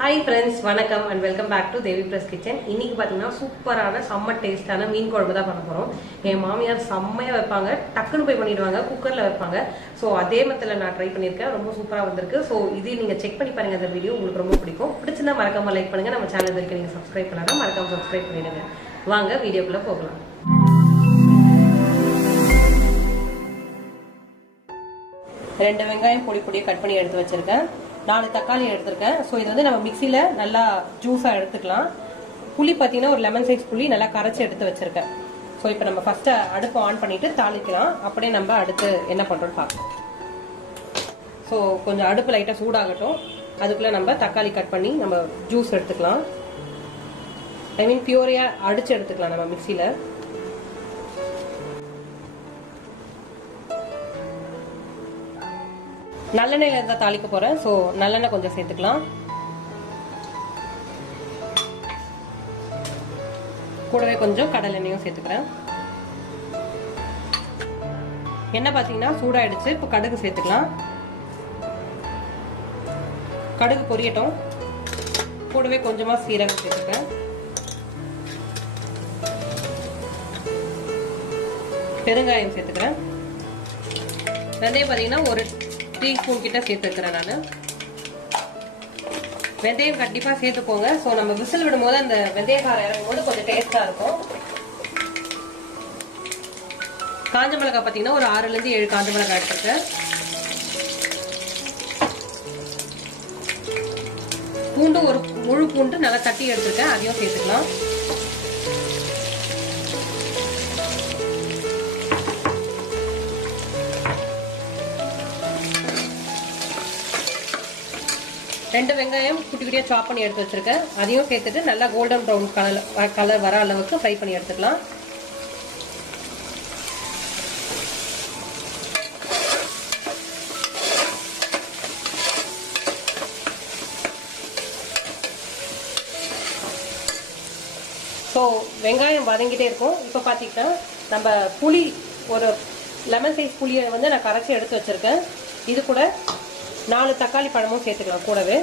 Hi friends, வணக்கம் and welcome back to Devi Press Kitchen. இன்னைக்கு பாத்தீங்கன்னா சூப்பரான செம்ம டேஸ்டான மீன் குழம்பு தான் பண்ண போறோம். என் மாமியார் செம்மையா வைப்பாங்க, டக்குன்னு போய் பண்ணிடுவாங்க, குக்கர்ல வைப்பாங்க. சோ அதே மெத்தட்ல நான் ட்ரை பண்ணிருக்கேன், ரொம்ப சூப்பரா வந்திருக்கு. சோ இது நீங்க செக் பண்ணி பாருங்க, இந்த வீடியோ உங்களுக்கு ரொம்ப பிடிக்கும். பிடிச்சிருந்தா மறக்காம லைக் பண்ணுங்க, நம்ம சேனல் வரைக்கும் நீங்க சப்ஸ்கிரைப் பண்ணாதா மறக்காம சப்ஸ்கிரைப் பண்ணிடுங்க. வாங்க வீடியோக்குள்ள போகலாம். ரெண்டு வெங்காயம் பொடி பொடியா கட் பண்ணி எடுத்து வச்சிருக்கேன். 4 தக்காளி எடுத்திருக்கேன். ஸோ இது வந்து நம்ம மிக்சியில் நல்லா ஜூஸாக எடுத்துக்கலாம். புளி பார்த்தீங்கன்னா ஒரு லெமன் சைஸ் புளி நல்லா கரைச்சி எடுத்து வச்சிருக்கேன். ஸோ இப்போ நம்ம ஃபர்ஸ்ட்டு அடுப்பு ஆன் பண்ணிட்டு தாளிக்கலாம். அப்படியே நம்ம அடுத்து என்ன பண்ணுறோன்னு பார்க்கலாம். ஸோ கொஞ்சம் அடுப்பு லைட்டாக சூடாகட்டும். அதுக்குள்ளே நம்ம தக்காளி கட் பண்ணி நம்ம ஜூஸ் எடுத்துக்கலாம். ஐ மீன் பியூரியாக அடித்து எடுத்துக்கலாம் நம்ம மிக்சியில். நல்லெண்ணெயில இருந்தா தாளிக்க போறேன். ஸோ நல்லெண்ணெய் கொஞ்சம் சேர்த்துக்கலாம். கூடவே கொஞ்சம் கடலை எண்ணெயும் சேர்த்துக்கிறேன். எண்ணெய் பார்த்தீங்கன்னா சூடாயிடுச்சு. இப்போ கடுகு சேர்த்துக்கலாம். கடுகு பொரியட்டும். கூடவே கொஞ்சமா சீரகம் சேர்த்துக்கிறேன். பெருங்காயம் சேர்த்துக்கிறேன். வெந்தயம் பார்த்தீங்கன்னா ஒரு டீஸ்பூன் கிட்ட சேர்த்துக்கிறேன் நான். வெந்தயம் கண்டிப்பா சேர்த்துக்கோங்க. ஸோ நம்ம விசில் விடும் போது அந்த வெந்தயக்காரம் இறங்கும் போது கொஞ்சம் டேஸ்டா இருக்கும். காஞ்ச மிளகாய் பார்த்தீங்கன்னா ஒரு 6 to 7 காஞ்ச மிளகாய் எடுத்துருக்கேன். பூண்டு ஒரு முழு பூண்டு நல்லா தட்டி எடுத்துருக்கேன், அதையும் சேர்த்துக்கலாம். ரெண்டு வெங்காயம் குட்டி குட்டியா சாப் பண்ணி எடுத்து வச்சிருக்கேன், அதையும் சேர்த்துட்டு நல்லா கோல்டன் ப்ரௌன் கலர் வர அளவுக்கு ஃப்ரை பண்ணி எடுத்துக்கலாம். ஸோ வெங்காயம் வதங்கிட்டே இருக்கும். இப்போ பார்த்தீங்கன்னா நம்ம புளி ஒரு லெமன் சைஸ் புளியை வந்து நான் கரைச்சி எடுத்து வச்சிருக்கேன். இது கூட 4 தக்காளி பழமும் சேர்த்துக்கலாம். கூடவே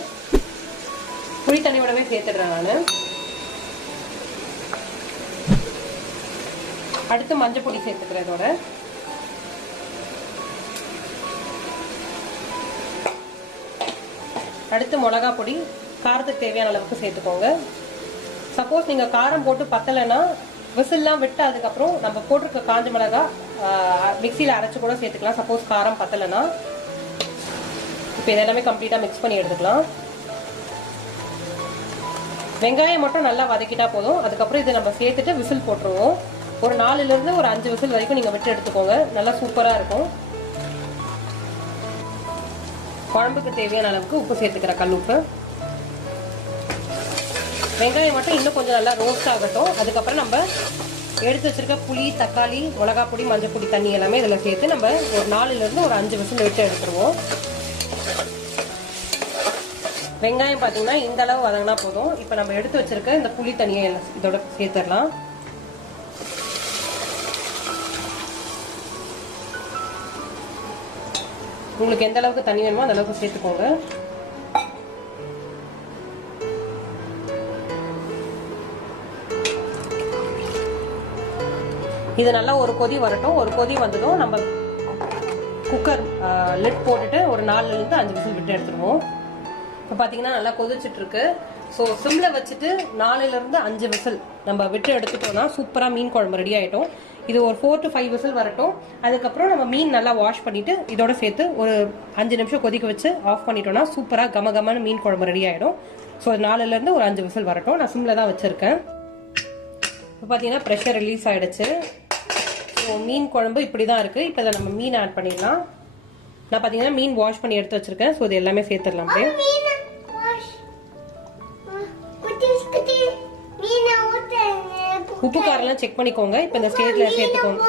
புளி தண்ணியோடவே சேர்த்துடுறேன் நான். அடுத்து மஞ்சள் பொடி சேர்த்துக்கிறேன். இதோட அடுத்து மிளகா பொடி காரத்துக்கு தேவையான அளவுக்கு சேர்த்துக்கோங்க. சப்போஸ் நீங்க காரம் போட்டு பத்தலைன்னா விசில்லாம் விட்டு அதுக்கப்புறம் நம்ம போட்டிருக்க காஞ்ச மிளகா மிக்சியில் அரைச்சு கூட சேர்த்துக்கலாம். சப்போஸ் காரம் பத்தலைன்னா இப்போ இதெல்லாமே கம்ப்ளீட்டாக மிக்ஸ் பண்ணி எடுத்துக்கலாம். வெங்காயம் மட்டும் நல்லா வதக்கிட்டா போதும். அதுக்கப்புறம் இதை நம்ம சேர்த்துட்டு விசில் போட்டுருவோம். ஒரு 4 to 5 விசில் வரைக்கும் நீங்கள் விட்டு எடுத்துக்கோங்க. நல்லா சூப்பராக இருக்கும். குழம்புக்கு தேவையான அளவுக்கு உப்பு சேர்த்துக்கிற கல் உப்பு. வெங்காயம் மட்டும் இன்னும் கொஞ்சம் நல்லா ரோஸ்ட் ஆகட்டும். அதுக்கப்புறம் நம்ம எடுத்து வச்சிருக்க புளி, தக்காளி, மிளகா பொடி, மஞ்சள் பொடி தண்ணி எல்லாமே இதில் சேர்த்து நம்ம ஒரு 4 to 5 விசில் விட்டு எடுத்துருவோம். வெங்காயம் பார்த்தீங்கன்னா இந்த அளவு வதங்கினா போதும். இப்போ நம்ம எடுத்து வச்சிருக்க இந்த புளி தண்ணியை இதோட சேர்த்துடலாம். உங்களுக்கு எந்த அளவுக்கு தண்ணி வேணுமோ அந்த அளவுக்கு சேர்த்துக்கோங்க. இது நல்லா ஒரு கொதி வரட்டும். ஒரு கொதி வந்ததும் நம்ம குக்கர் லிட் போட்டுட்டு ஒரு 4 to 5 விசில் விட்டு எடுத்துருவோம். இப்போ பார்த்தீங்கன்னா நல்லா கொதிச்சுட்டு இருக்கு. ஸோ சிம்மில் வச்சுட்டு 4 to 5 விசில் நம்ம விட்டு எடுத்துட்டோம்னா சூப்பராக மீன் குழம்பு ரெடி ஆகிட்டோம். இது ஒரு 4 to 5 விசில் வரட்டும். அதுக்கப்புறம் நம்ம மீன் நல்லா வாஷ் பண்ணிட்டு இதோட சேர்த்து ஒரு 5 நிமிஷம் கொதிக்க வச்சு ஆஃப் பண்ணிட்டோம்னா சூப்பராக கமகமான மீன் குழம்பு ரெடி ஆகிடும். ஸோ 4 to 5 விசில் வரட்டும். நான் சிம்மில் தான் வச்சுருக்கேன். இப்போ பார்த்தீங்கன்னா ப்ரெஷர் ரிலீஸ் ஆகிடுச்சு. ஸோ மீன் குழம்பு இப்படி தான் இருக்குது. இப்போ இதை நம்ம மீன் ஆட் பண்ணிடலாம். நான் பார்த்தீங்கன்னா மீன் வாஷ் பண்ணி எடுத்து வச்சிருக்கேன். ஸோ இது எல்லாமே சேர்த்துடலாம். அப்படியே உப்பு காரெல்லாம் செக் பண்ணிக்கோங்க. இப்போ இந்த ஸ்டேஜ்ல சேர்த்துக்கோங்க.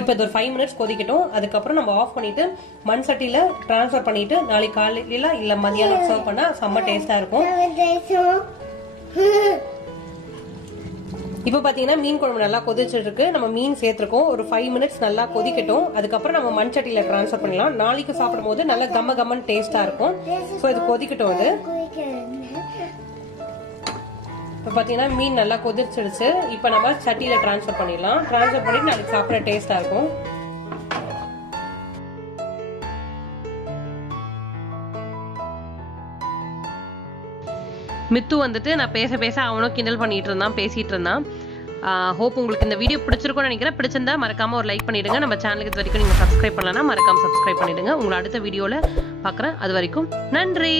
இப்போ இது ஒரு 5 minutes கொதிக்கட்டும். அதுக்கப்புறம் நம்ம ஆஃப் பண்ணிட்டு மண் சட்டியில டிரான்ஸ்ஃபர் பண்ணிட்டு நாளைக்கு காலையில இல்ல மதியானம் சர்வ் பண்ணா செம்ம டேஸ்டா இருக்கும். இப்போ பாத்தீங்கன்னா மீன் குழம்பு நல்லா கொதிச்சிட்டு இருக்கு. நம்ம மீன் சேர்த்திருக்கோம். ஒரு 5 minutes நல்லா கொதிக்கட்டும். அதுக்கப்புறம் நம்ம மண் சட்டியில டிரான்ஸ்ஃபர் பண்ணலாம். நாளைக்கு சாப்பிடும் போது நல்லா கம்ம கம்மன் டேஸ்டா இருக்கும். ஸோ இது கொதிக்கட்டும். அது இப்போ பார்த்தீங்கன்னா மீன் நல்லா கொதிச்சிடுச்சு. இப்போ நம்ம சட்டியில் ட்ரான்ஸ்ஃபர் பண்ணிடலாம். ட்ரான்ஸ்ஃபர் பண்ணிட்டு நாளைக்கு சாப்பிட டேஸ்ட்டாக இருக்கும். மித்து வந்துட்டு நான் பேச அவனும் கிண்டல் பண்ணிட்டு இருந்தான், பேசிட்டு இருந்தான். ஹோப் உங்களுக்கு இந்த வீடியோ பிடிச்சிருக்கும்னு நினைக்கிறேன். பிடிச்சிருந்தா மறக்காம ஒரு லைக் பண்ணிடுங்க. நம்ம சேனலுக்கு இது வரைக்கும் நீங்கள் சப்ஸ்கிரைப் பண்ணலன்னா மறக்காம சப்ஸ்கிரைப் பண்ணிடுங்க. உங்களை அடுத்த வீடியோவில் பார்க்குறேன். அது வரைக்கும் நன்றி.